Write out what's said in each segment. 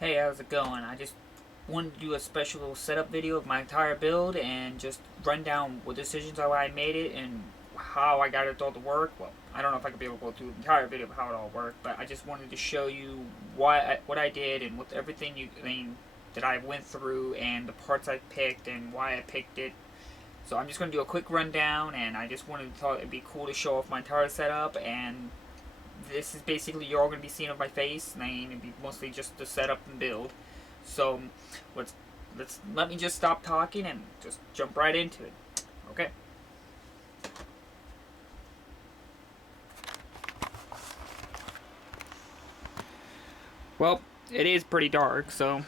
Hey, how's it going? I just wanted to do a special little setup video of my entire build and just run down what decisions I made it and how I got it all to work. Well, I don't know if I could be able to go through the entire video of how it all worked, but I just wanted to show you what I did and with everything that I went through and the parts I picked and why I picked it. So I'm just going to do a quick rundown, and I just thought it'd be cool to show off my entire setup. And this is basically you're all going to be seeing of my face, and it'd be mostly just the setup and build. So let me just stop talking and just jump right into it. Okay. Well, it is pretty dark, so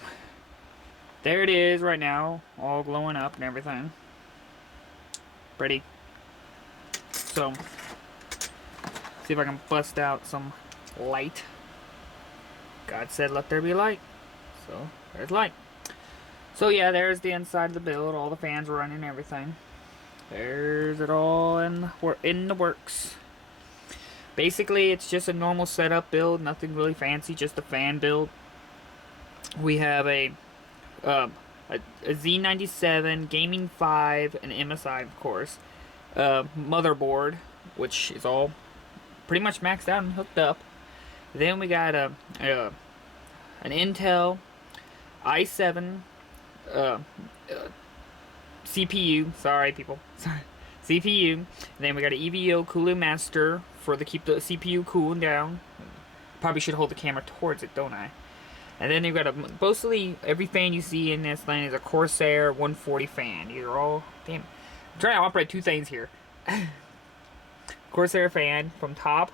there it is right now, all glowing up and everything. Pretty. So, see if I can bust out some light. God said let there be light. So, there's light. So yeah, there's the inside of the build, all the fans running and everything. There's it all in the works. Basically, it's just a normal setup build, nothing really fancy, just a fan build. We have a Z97, Gaming 5, an MSI, of course, motherboard, which is all pretty much maxed out and hooked up. Then we got an Intel i7 CPU. Sorry, people. Sorry. CPU. Then we got an EVO cooling master to keep the CPU cooling down. Probably should hold the camera towards it, don't I? And then you've got mostly every fan you see in this thing is a Corsair 140 fan. These are all, damn. I'm trying to operate two things here. Corsair fan from top,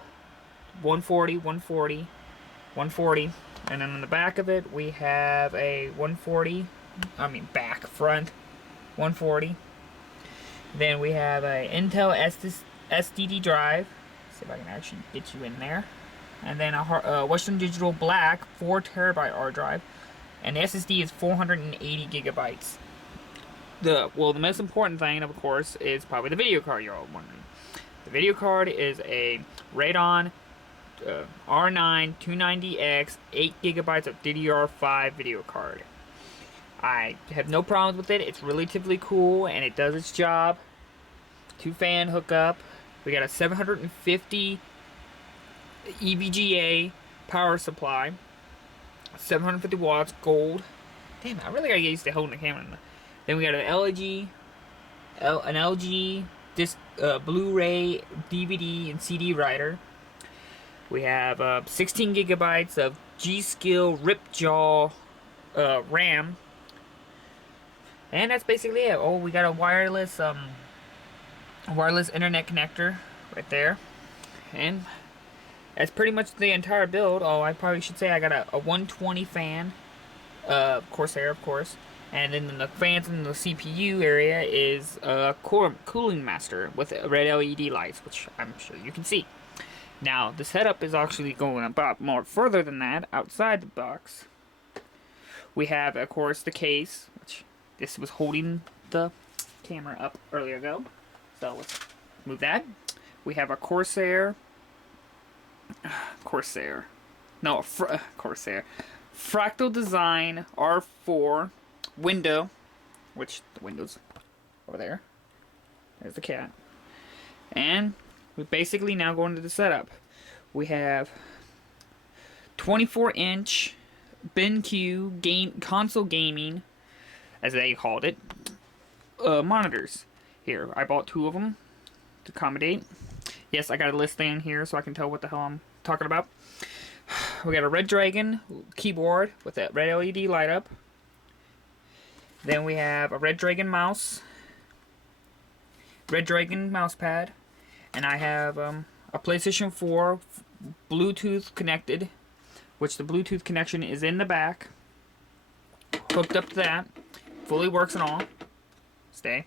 140, 140, 140. And then on the back of it, we have a 140, front, 140. Then we have a Intel SSD drive. Let's see if I can actually get you in there. And then a Western Digital Black 4TB hard drive. And the SSD is 480 gigabytes. The most important thing, of course, is probably the video card you're all wondering. The video card is a Radeon R9 290X 8 gigabytes of DDR5 video card. I have no problems with it. It's relatively cool and it does its job. 2-fan hookup. We got a 750 EVGA power supply, 750 watts, gold. Damn, I really gotta get used to holding the camera. Then we got an LG disc, Blu-ray, DVD, and CD writer. We have 16 gigabytes of G.Skill Ripjaw RAM, and that's basically it. Oh, we got a wireless internet connector right there, and that's pretty much the entire build. Oh, I probably should say I got a 120 fan, Corsair, of course. And then the fans in the CPU area is a cooling master with red LED lights, which I'm sure you can see. Now, the setup is actually going about more further than that, outside the box. We have, of course, the case, which this was holding the camera up earlier ago. So let's move that. We have a Corsair. Corsair. Fractal Design R4 window, which the window's over there. There's the cat. And we basically now go into the setup. We have 24-inch BenQ console gaming, as they called it, monitors. Here, I bought 2 of them to accommodate. Yes, I got a list in here so I can tell what the hell I'm talking about. We got a Red Dragon keyboard with that red LED light up. Then we have a Red Dragon mouse, Red Dragon mouse pad, and I have a PlayStation 4 Bluetooth connected, which the Bluetooth connection is in the back, hooked up to that, fully works and all. Stay.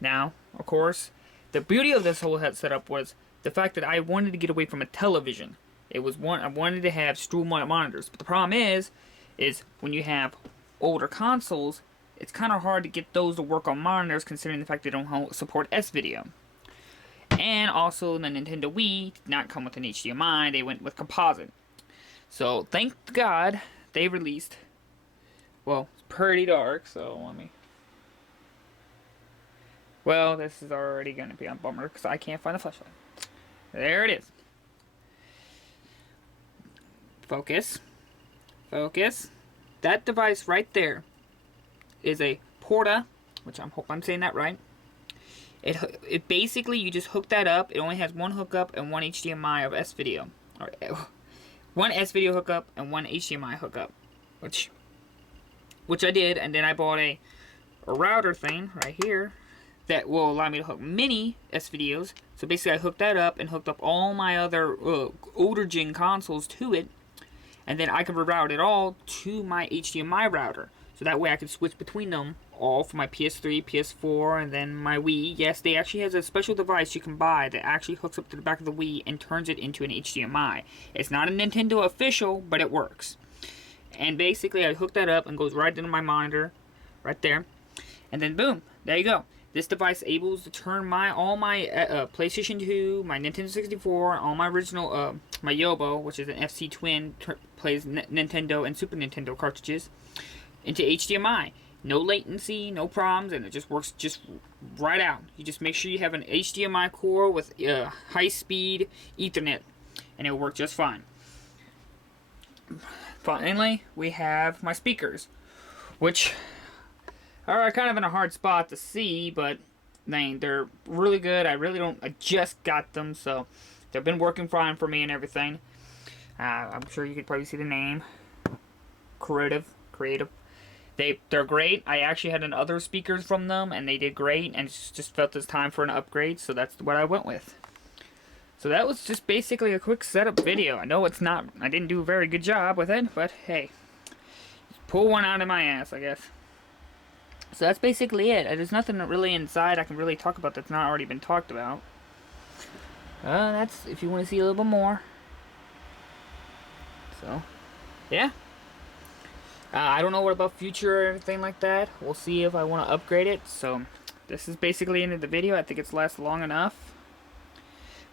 Now, of course, the beauty of this whole setup was the fact that I wanted to get away from a television. I wanted to have stool monitors, but the problem is when you have older consoles, it's kind of hard to get those to work on monitors, considering the fact they don't support S-video. And also, the Nintendo Wii did not come with an HDMI; they went with composite. So, thank God they released. Well, it's pretty dark, so let me. Well, this is already going to be a bummer because I can't find the flashlight. There it is. Focus. Focus. That device right there is a Porta, which I hope I'm saying that right. It basically, you just hook that up. It only has one hookup and one HDMI of S-Video. Or one S-Video hookup and one HDMI hookup. Which I did, and then I bought a router thing right here that will allow me to hook mini S-Videos. So basically I hooked that up and hooked up all my other older gen consoles to it. And then I could reroute it all to my HDMI router. So that way I could switch between them all for my PS3, PS4, and then my Wii. Yes, they actually has a special device you can buy that actually hooks up to the back of the Wii and turns it into an HDMI. It's not a Nintendo official, but it works. And basically I hook that up and goes right into my monitor, right there. And then boom, there you go. This device able to turn all my PlayStation 2, my Nintendo 64, all my original, my Yobo, which is an FC Twin, plays Nintendo and Super Nintendo cartridges, into HDMI. No latency, no problems, and it just works just right out. You just make sure you have an HDMI core with high-speed Ethernet, and it'll work just fine. Finally, we have my speakers, which are kind of in a hard spot to see, but they're really good. I just got them, so they've been working fine for me and everything. I'm sure you could probably see the name. Creative. They're great. I actually had other speakers from them, and they did great, and just felt it's time for an upgrade, so that's what I went with. So that was just basically a quick setup video. I know I didn't do a very good job with it, but hey, pull one out of my ass, I guess. So that's basically it. There's nothing really inside I can really talk about that's not already been talked about. That's if you want to see a little bit more. So, yeah. I don't know what about future or anything like that. We'll see if I want to upgrade it. So, this is basically the end of the video. I think it's lasted long enough.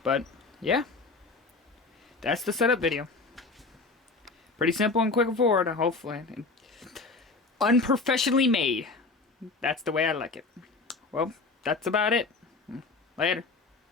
But, yeah. That's the setup video. Pretty simple and quick and forward, hopefully. And unprofessionally made. That's the way I like it. Well, that's about it. Later.